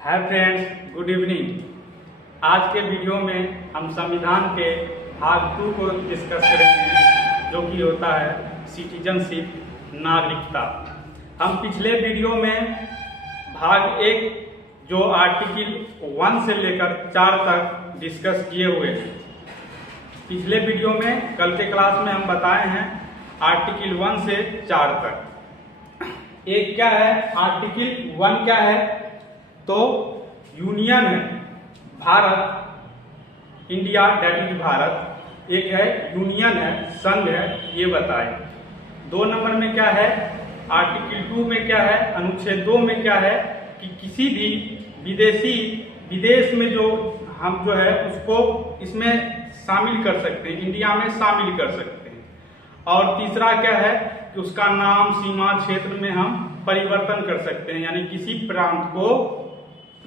Hi friends, good evening. आज के video में हम संविधान के भाग 2 को डिस्कस करेंगे, जो कि होता है सिटीजनशिप, नागरिकता। हम पिछले वीडियो में भाग 1 जो आर्टिकल 1 से लेकर 4 तक डिस्कस किए हुए हैं। पिछले वीडियो में कल के क्लास में हम बताए हैं आर्टिकल 1 से 4 तक। एक क्या है, आर्टिकल 1 क्या है, तो यूनियन है Bharat, India that is Bharat. एक है यूनियन है, संघ है, ये बताए। 2 नंबर में क्या है, आर्टिकल 2 में क्या है, अनुच्छेद 2 में क्या है कि किसी भी विदेश में जो हम जो है उसको इसमें शामिल कर सकते हैं, इंडिया में शामिल कर सकते हैं। और तीसरा क्या है कि उसका नाम, सीमा, क्षेत्र में हम परिवर्तन कर सकते हैं, यानी किसी प्रांत को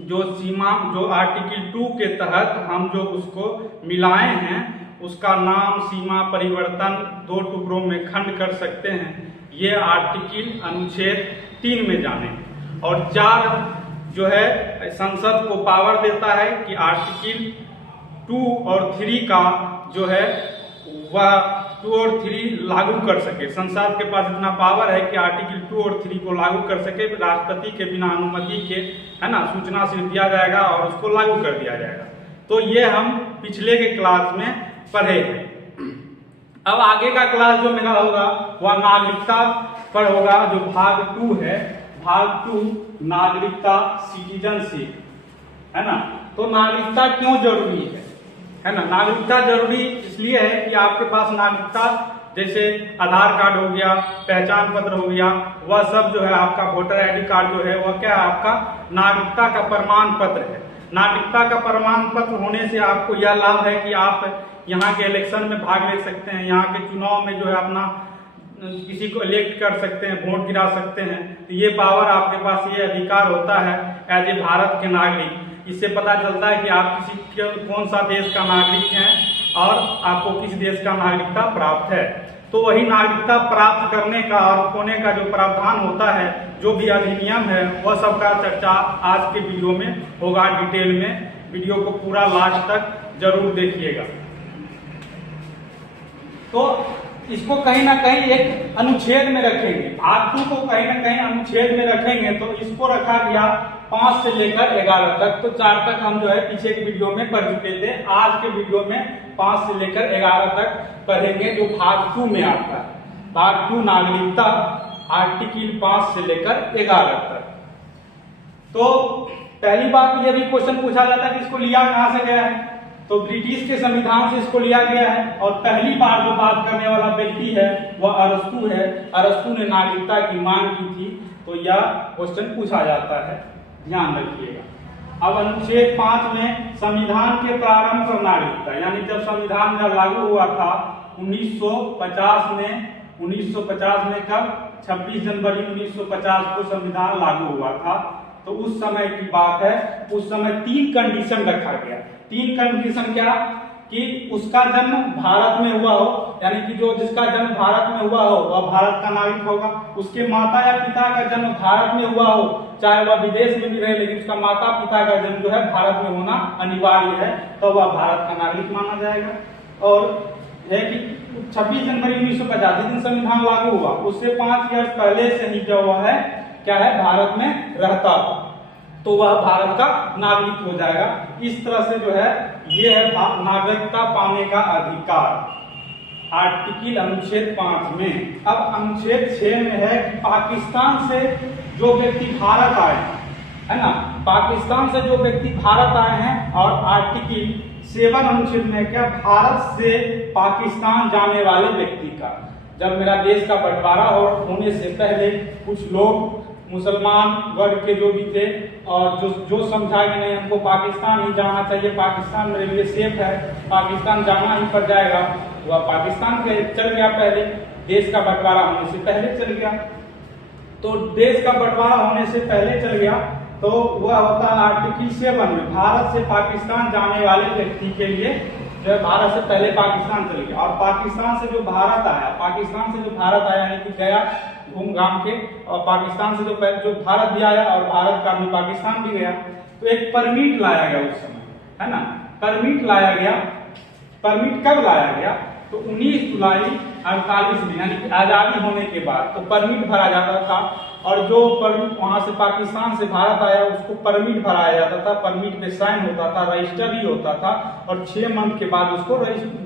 जो सीमा, जो आर्टिकल 2 के तहत हम जो उसको मिलाए हैं, उसका नाम, सीमा परिवर्तन 2 टुकड़ों में खंड कर सकते हैं। ये आर्टिकल अनुच्छेद 3 में जाने। और 4 जो है संसद को पावर देता है कि आर्टिकल 2 और 3 का जो है वह 2 और 3 लागू कर सके। संसद के पास इतना पावर है कि आर्टिकल 2 और 3 को लागू कर सके। राष्ट्रपति के बिना अनुमति के, है ना, सूचना सिर्फ दिया जाएगा और उसको लागू कर दिया जाएगा। तो ये हम पिछले के क्लास में पढ़े हैं। अब आगे का क्लास जो मेरा होगा वह नागरिकता पर होगा, जो भाग 2 है। भाग 2 नागरिकता, सिटीजनशिप, है ना। तो नागरिकता क्यों जरूरी है ना। नागरिकता जरूरी इसलिए है कि आपके पास नागरिकता, जैसे आधार कार्ड हो गया, पहचान पत्र हो गया, वह सब जो है आपका वोटर आईडी कार्ड जो है वह क्या है, आपका नागरिकता का प्रमाण पत्र है। नागरिकता का प्रमाण पत्र होने से आपको यह लाभ है कि आप यहाँ के इलेक्शन में भाग ले सकते हैं, यहाँ के चुनाव में जो है अपना किसी को इलेक्ट कर सकते हैं, वोट गिरा सकते हैं। तो ये पावर आपके पास, ये अधिकार होता है एज ए भारत के नागरिक। इससे पता चलता है कि आप कौन सा देश का नागरिक हैं और आपको किस देश का नागरिकता प्राप्त है। तो वही नागरिकता प्राप्त करने का और खोने का जो प्रावधान होता है, जो भी अधिनियम है, वह सबका चर्चा आज के वीडियो में होगा डिटेल में। वीडियो को पूरा लास्ट तक जरूर देखिएगा। तो इसको कहीं ना कहीं एक अनुच्छेद में रखेंगे, भाग 2 को कहीं ना कहीं अनुच्छेद में रखेंगे। तो इसको रखा गया 5 से लेकर 11 तक। तो 4 तक हम जो है पीछे के वीडियो में पढ़ चुके थे। आज के वीडियो में 5 से लेकर 11 तक पढ़ेंगे, जो भाग 2 में आता है। भाग 2 नागरिकता, आर्टिकल 5 से लेकर 11 तक। तो पहली बात यह भी क्वेश्चन पूछा जाता है कि इसको लिया कहां से गया है, तो ब्रिटिश के संविधान से इसको लिया गया है। और पहली बार जो बात करने वाला व्यक्ति है वह अरस्तू है। अरस्तू ने नागरिकता की मांग की थी। तो यह क्वेश्चन पूछा जाता है, ध्यान रखिएगा। अब अनुच्छेद 5 में संविधान के प्रारंभ और नागरिकता, यानी जब संविधान का लागू हुआ था 1950 में। 1950 में कब, 26 जनवरी 1950 को संविधान लागू हुआ था। तो उस समय की बात है। उस समय 3 कंडीशन रखा गया। 3 कंडीशन क्या, कि उसका जन्म भारत में हुआ हो, यानी कि जो जिसका जन्म भारत में हुआ हो वह भारत का नागरिक होगा। उसके माता या पिता का जन्म भारत में हुआ हो, चाहे वह विदेश में भी रहे, लेकिन उसका माता पिता का जन्म जो है भारत में होना अनिवार्य है, तो वह भारत का नागरिक माना जाएगा। और है कि 26 जनवरी 1950 जिस दिन संविधान लागू हुआ, उससे 5 वर्ष पहले से ही जो वह है क्या है, भारत में रहता, तो वह भारत का नागरिक हो जाएगा। इस तरह से जो है ये है नागरिकता पाने का अधिकार, आर्टिकल अनुच्छेद 5 में। अब अनुच्छेद 6 में है कि पाकिस्तान से जो व्यक्ति भारत आए है ना, पाकिस्तान से जो व्यक्ति भारत आए हैं। और आर्टिकल 7 अनुच्छेद में क्या, भारत से पाकिस्तान जाने वाले व्यक्ति का, जब मेरा देश का बंटवारा होने से पहले कुछ लोग मुसलमान वर्ग के जो भी थे और जो समझा कि नहीं हमको पाकिस्तान ही जाना चाहिए, पाकिस्तान मेरे लिए सेफ है, पाकिस्तान जाना ही पड़ जाएगा, वह पाकिस्तान के चल गया। पहले देश का बंटवारा होने से पहले चल गया। तो देश का बंटवारा होने से पहले चल गया, तो वह होता है आर्टिकल 7 में, भारत से पाकिस्तान जाने वाले व्यक्ति के लिए जो भारत से पहले पाकिस्तान चल गया। और पाकिस्तान से जो भारत आया, पाकिस्तान से जो भारत आया यानी कि गया, घूम घाम के, और पाकिस्तान से जो भारत भी आया और भारत का आदमी पाकिस्तान भी गया। तो एक परमिट लाया गया उस समय, है ना, परमिट लाया गया। परमिट कब लाया गया? तो 19 जुलाई 48 में, यानी कि आजादी होने के बाद तो परमिट भरा जाता था, और जो परमिट वहां से पाकिस्तान से भारत आया उसको परमिट भराया जाता था, परमिट पे साइन होता था, रजिस्टर भी होता था, और 6 मंथ के बाद उसको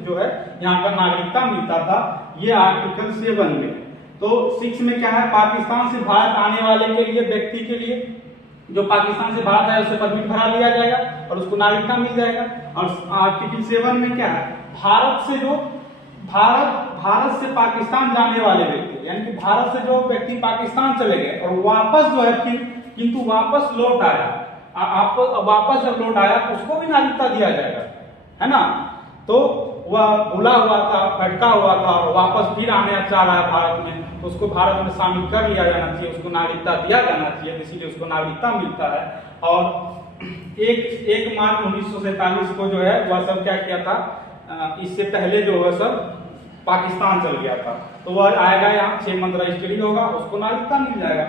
जो है यहाँ का नागरिकता मिलता था। ये आर्टिकल 7 में। तो 6 में क्या है? पाकिस्तान से भारत आने वाले के लिए, व्यक्ति के लिए, जो पाकिस्तान से भारत आया उससे परमिट भरा लिया जाएगा और उसको नागरिकता मिल जाएगा। और आर्टिकल 7 में क्या है? भारत से पाकिस्तान जाने वाले व्यक्ति, यानी कि भारत से जो व्यक्ति पाकिस्तान चले गए और वापस जो है फिर किंतु वापस लौट आया, वापस जब लौट आया तो उसको भी नागरिकता दिया जाएगा, है ना। तो वह भूला हुआ था, भटका हुआ था और वापस फिर आने चाह रहा है भारत में, तो उसको भारत में शामिल कर लिया जाना चाहिए, उसको नागरिकता दिया जाना चाहिए, इसीलिए उसको नागरिकता मिलता है। और 1 मार्च 1947 को जो है वह सब क्या किया था, इससे पहले जो है सब पाकिस्तान चल गया था, तो वह आएगा यहाँ, 6 मंथ रजिस्ट्री होगा, उसको नागरिकता मिल जाएगा।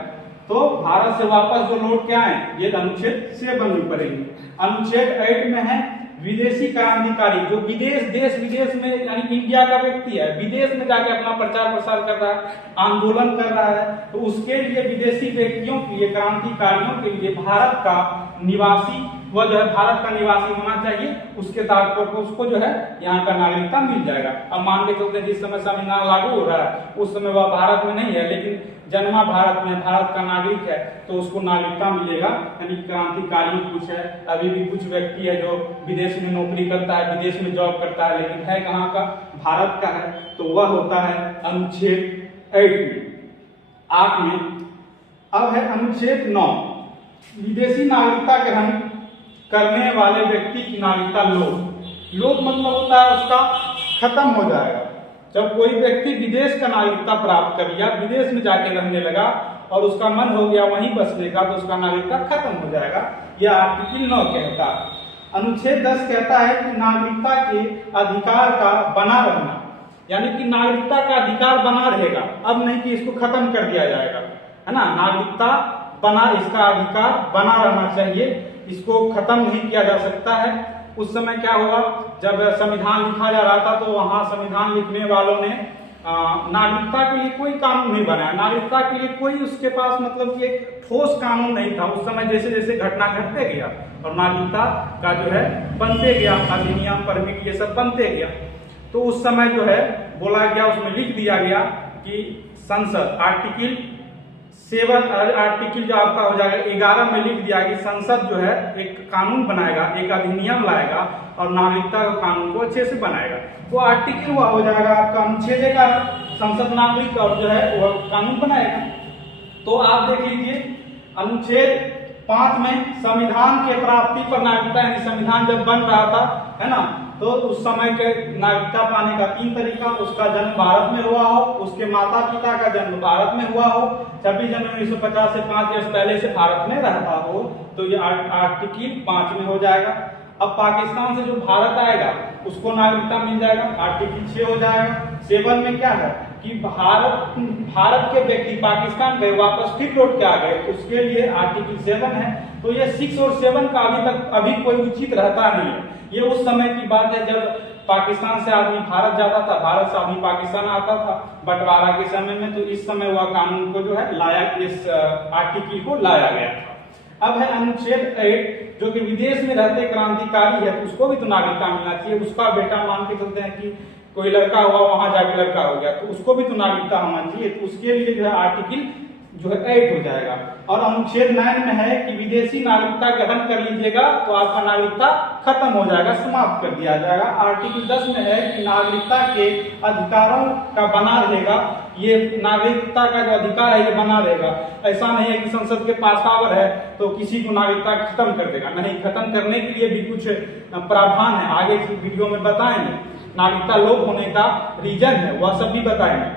तो भारत से वापस जो लौट के आए ये अनुच्छेद 7 में पड़ेंगे। अनुच्छेद 8 में है विदेशी क्रांतिकारी, जो देश विदेश में, यानी इंडिया का व्यक्ति है, विदेश में जाके अपना प्रचार प्रसार कर रहा है, आंदोलन कर रहा है, तो उसके लिए विदेशी व्यक्तियों के लिए, क्रांतिकारियों के लिए भारत का निवासी, वह जो है भारत का निवासी होना चाहिए, उसके आधार पर उसको जो है यहाँ का नागरिकता मिल जाएगा। अब मान के चलते जिस समय संविधान लागू हो रहा है उस समय वह भारत में नहीं है, लेकिन जन्मा भारत में, भारत का नागरिक है, तो उसको नागरिकता मिलेगा। यानी क्रांतिकारी कुछ है, अभी भी कुछ व्यक्ति है जो विदेश में नौकरी करता है, विदेश में जॉब करता है, लेकिन है कहाँ का? भारत का है, तो वह होता है अनुच्छेद 8 में। अब है अनुच्छेद 9, विदेशी नागरिकता ग्रहण करने वाले व्यक्ति की नागरिकता लोप मतलब होता है उसका खत्म हो जाएगा। जब कोई व्यक्ति विदेश का नागरिकता प्राप्त कर लिया, विदेश में जाके रहने लगा और उसका मन हो गया वहीं बसने का, तो उसका नागरिकता खत्म हो जाएगा। यह आर्टिकल 9 कहता है। अनुच्छेद 10 कहता है कि नागरिकता के अधिकार का बना रहना, यानी कि नागरिकता का अधिकार बना रहेगा, अब नहीं कि इसको खत्म कर दिया जाएगा, है ना। नागरिकता बना, इसका अधिकार बना रहना चाहिए, इसको खत्म नहीं किया जा सकता है। उस समय क्या हुआ, जब संविधान लिखा जा रहा था तो वहां संविधान लिखने वालों ने नागरिकता के लिए कोई कानून नहीं बनाया, नागरिकता के लिए कोई उसके पास मतलब कि एक ठोस कानून नहीं था। उस समय जैसे जैसे घटना घटते गया और नागरिकता का जो है बनते गया, अधिनियम, परमिट, ये सब बनते गया, तो उस समय जो है बोला गया, उसमें लिख दिया गया कि संसद, आर्टिकल 7 आर्टिकल जो आपका हो जाएगा 11 में लिख दिया कि संसद जो है एक कानून बनाएगा, एक अधिनियम लाएगा और नागरिकता के कानून को अच्छे से बनाएगा। तो आर्टिकल हुआ हो जाएगा आपका अनुच्छेद 11, संसद नागरिक और जो है वह कानून बनाएगा। तो आप देख लीजिए अनुच्छेद 5 में संविधान के प्राप्ति पर नागरिकता, यानी संविधान जब बन रहा था, है ना, तो उस समय के नागरिकता पाने का 3 तरीका, उसका जन्म भारत में हुआ हो, उसके माता पिता का जन्म भारत में हुआ हो, 26 जनवरी 1950 से 5 वर्ष पहले से भारत में रहता हो, तो ये आर्टिकल 5 में हो जाएगा। अब पाकिस्तान से जो भारत आएगा उसको नागरिकता मिल जाएगा, आर्टिकल 6 हो जाएगा। 7 में क्या है कि भारत के व्यक्ति पाकिस्तान गए, वापस फिर लौट के आ गए, उसके लिए आर्टिकल 7 है। तो ये 6 और 7 का अभी कोई उचित रहता नहीं है। ये उस समय की बात है जब पाकिस्तान से आदमी भारत जाता था, भारत से आदमी पाकिस्तान आता था बंटवारा के समय में, तो इस समय वह कानून को जो है लाया, इस आर्टिकल को लाया गया था। अब है अनुच्छेद 8, जो कि विदेश में रहते क्रांतिकारी है तो उसको भी तो नागरिकता मिलना चाहिए। उसका बेटा मान के चलते हैं कि कोई लड़का हुआ, वहां जाके लड़का हो गया, तो उसको भी तो नागरिकता होना चाहिए, तो उसके लिए जो है आर्टिकल जो है 8 हो जाएगा। और अनुच्छेद 9 में है कि विदेशी नागरिकता ग्रहण कर लीजिएगा तो आपका नागरिकता खत्म हो जाएगा, समाप्त कर दिया जाएगा। आर्टिकल 10 में है कि नागरिकता के अधिकारों का बना रहेगा, ये नागरिकता का जो अधिकार है ये बना रहेगा। ऐसा नहीं है कि संसद के पास पावर है तो किसी को नागरिकता खत्म कर देगा, नहीं, खत्म करने के लिए भी कुछ प्रावधान है, आगे इस वीडियो में बताएंगे। नागरिकता लोप होने का रीजन है वह सब भी बताएंगे,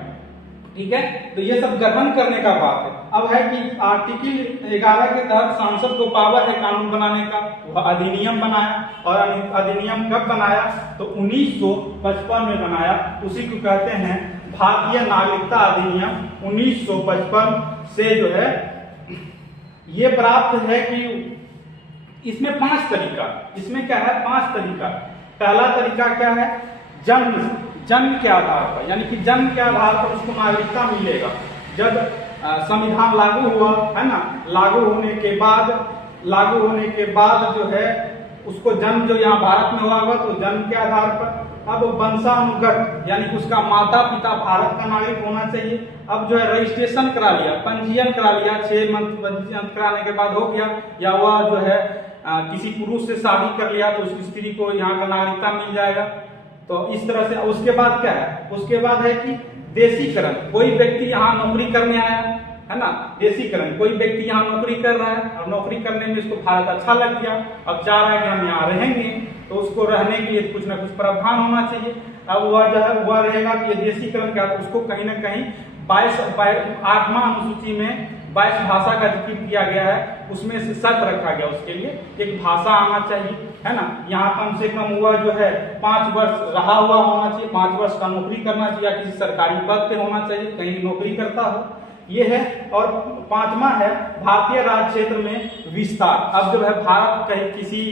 ठीक है। तो ये सब ग्रहण करने का बात है। अब है कि आर्टिकल 11 के तहत सांसद को पावर है कानून बनाने का, वह अधिनियम बनाया, और अधिनियम कब बनाया तो 1955 में बनाया। उसी को कहते हैं भारतीय नागरिकता अधिनियम 1955 से जो है ये प्राप्त है कि इसमें 5 तरीका, इसमें क्या है 5 तरीका। पहला तरीका क्या है, जन्म के आधार पर, यानी कि जन्म के आधार पर उसको नागरिकता मिलेगा। जब संविधान लागू हुआ है ना, लागू होने के बाद जो है उसको जन्म जो यहाँ भारत में हुआ होगा तो जन्म के आधार पर। अब वंशानुगत यानी कि उसका माता पिता भारत का नागरिक होना चाहिए। अब जो है रजिस्ट्रेशन करा लिया, पंजीयन करा लिया, 6 मंथ पंजीयन कराने के बाद हो गया, या वह जो है किसी पुरुष से शादी कर लिया तो उस स्त्री को यहाँ का नागरिकता मिल जाएगा। तो इस तरह से उसके बाद क्या है, उसके बाद है कि देशीकरण। कोई व्यक्ति यहाँ नौकरी करने आया है ना, देशीकरण, कोई व्यक्ति यहाँ नौकरी कर रहा है और नौकरी करने में इसको भारत अच्छा लग गया, अब चाह रहा है कि हम यहाँ रहेंगे, तो उसको रहने के लिए कुछ ना कुछ प्रावधान होना चाहिए। अब वह जो है वह रहेगा कि ये देशीकरण का उसको कहीं ना कहीं 8वां अनुसूची में 22 भाषा का जिक्र किया गया है, उसमें से शर्त रखा गया उसके लिए एक भाषा आना चाहिए, है ना। यहाँ कम से कम हुआ जो है 5 वर्ष रहा हुआ होना चाहिए, 5 वर्ष का नौकरी करना चाहिए, या किसी सरकारी पद पे होना चाहिए, कहीं नौकरी करता हो, ये है। और 5वां है भारतीय राज्य क्षेत्र में विस्तार। अब जो है भारत कहीं किसी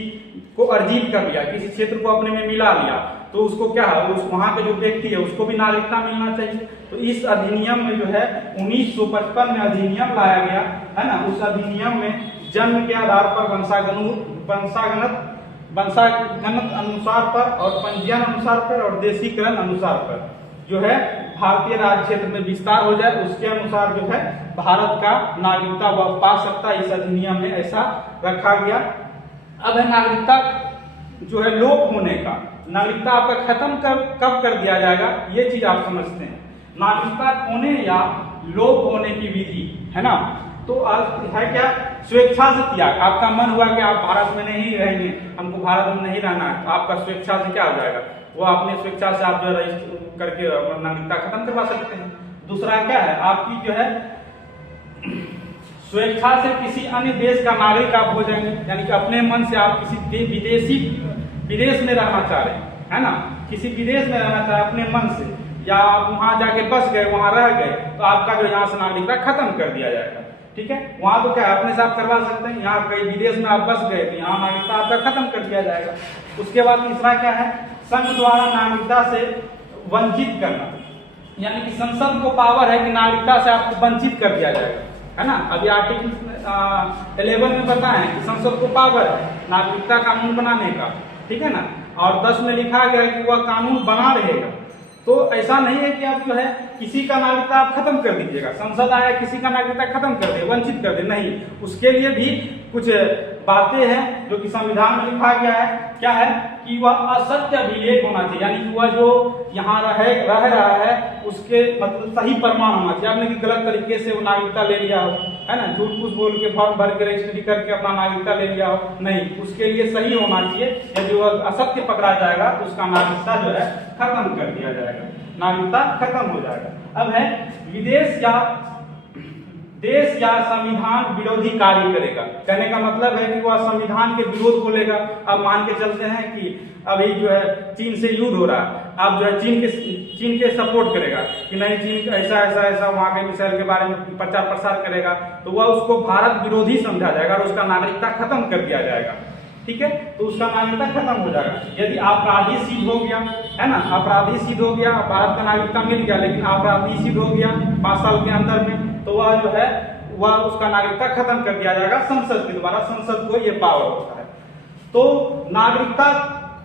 को अर्जित कर लिया, किसी क्षेत्र को अपने में मिला लिया, तो उसको क्या है, उस वहां के जो व्यक्ति है उसको भी नागरिकता मिलना चाहिए। तो इस अधिनियम में जो है 1955 में अधिनियम लाया गया है ना, उस अधिनियम में जन्म के आधार पर वंशागणत अनुसार पर और पंजीयन अनुसार पर और देशीकरण अनुसार पर जो है भारतीय राज्य क्षेत्र में विस्तार हो जाए, उसके अनुसार जो है भारत का नागरिकता वह पा सकता है। इस अधिनियम में ऐसा रखा गया। अब है नागरिकता जो है लोप होने का, नागरिकता आपका खत्म कब कर दिया जाएगा, ये चीज आप समझते हैं। नागरिकता खोने या लोप होने की विधि है ना, तो है क्या, स्वेच्छा से त्याग। आपका मन हुआ कि आप भारत में नहीं रहेंगे, हमको भारत में नहीं रहना है, तो आपका स्वेच्छा से क्या हो जाएगा, वो अपने स्वेच्छा से आप जो रजिस्टर करके नागरिकता खत्म करवा सकते हैं। दूसरा क्या है, आपकी जो है स्वेच्छा से किसी अन्य देश का नागरिक आप हो जाएंगे, यानी कि अपने मन से आप किसी विदेश में रहना चाह रहे हैं, है ना, किसी विदेश में रहना चाह रहे अपने मन से, या आप वहां जाके बस गए, वहां रह गए, तो आपका जो यहाँ से नागरिकता खत्म कर दिया जाएगा। ठीक है, वहां तो क्या अपने से आप करवा सकते हैं, यहाँ कहीं विदेश में आप बस गए तो यहाँ नागरिकता आपका खत्म कर दिया जाएगा। उसके बाद तीसरा क्या है, संघ द्वारा नागरिकता से वंचित करना, यानी कि संसद को पावर है कि नागरिकता से आपको वंचित कर दिया जाएगा, है ना। अभी आर्टिकल 11 में बताएं कि संसद को पावर है नागरिकता कानून बनाने का, ठीक है ना, और 10 में लिखा गया है कि वह कानून बना रहेगा। तो ऐसा नहीं है कि आप जो है किसी का नागरिकता आप खत्म कर दीजिएगा, संसद आया किसी का नागरिकता खत्म कर दे, वंचित कर दे, नहीं, उसके लिए भी कुछ बातें हैं जो कि संविधान में लिखा गया है। क्या है कि वह असत्य अभिलेख होना चाहिए, यानी कि वह जो यहाँ रह रहा है उसके मतलब सही प्रमाण होना चाहिए। आपने कि गलत तरीके से वो नागरिकता ले लिया हो, है ना, झूठ कुछ बोल के फॉर्म भर के रजिस्ट्री करके अपना नागरिकता ले लिया हो, नहीं, उसके लिए सही होना चाहिए। यदि वह असत्य पकड़ा जाएगा तो उसका नागरिकता जो है खत्म कर दिया जाएगा, नागरिकता खत्म हो जाएगा। अब है देश या संविधान विरोधी कार्य करेगा, कहने का मतलब है कि वह संविधान के विरोध बोलेगा। अब मान के चलते हैं कि अभी जो है चीन से युद्ध हो रहा है, आप जो है चीन के सपोर्ट करेगा कि नहीं, चीन ऐसा वहां के मिसाइल के बारे में प्रचार प्रसार करेगा, तो वह उसको भारत विरोधी समझा जाएगा और उसका नागरिकता खत्म कर दिया जाएगा। ठीक है, तो उसका नागरिकता खत्म हो जाएगा। यदि अपराधी सिद्ध हो गया, है ना, अपराधी सिद्ध हो गया, भारत का नागरिकता मिल गया लेकिन अपराधी सिद्ध हो गया 5 साल के अंदर में, तो वह जो है वह उसका नागरिकता खत्म कर दिया जाएगा संसद के द्वारा, संसद को ये पावर होता है। तो नागरिकता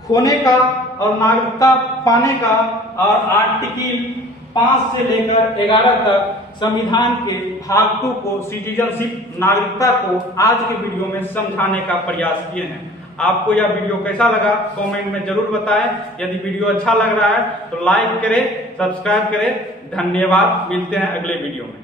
खोने का और नागरिकता पाने का और आर्टिकल 5 से लेकर 11 तक संविधान के भाग 2 को, सिटीजनशिप नागरिकता को आज के वीडियो में समझाने का प्रयास किए हैं। आपको यह वीडियो कैसा लगा कमेंट में जरूर बताएं। यदि वीडियो अच्छा लग रहा है तो लाइक करें, सब्सक्राइब करें। धन्यवाद, मिलते हैं अगले वीडियो में।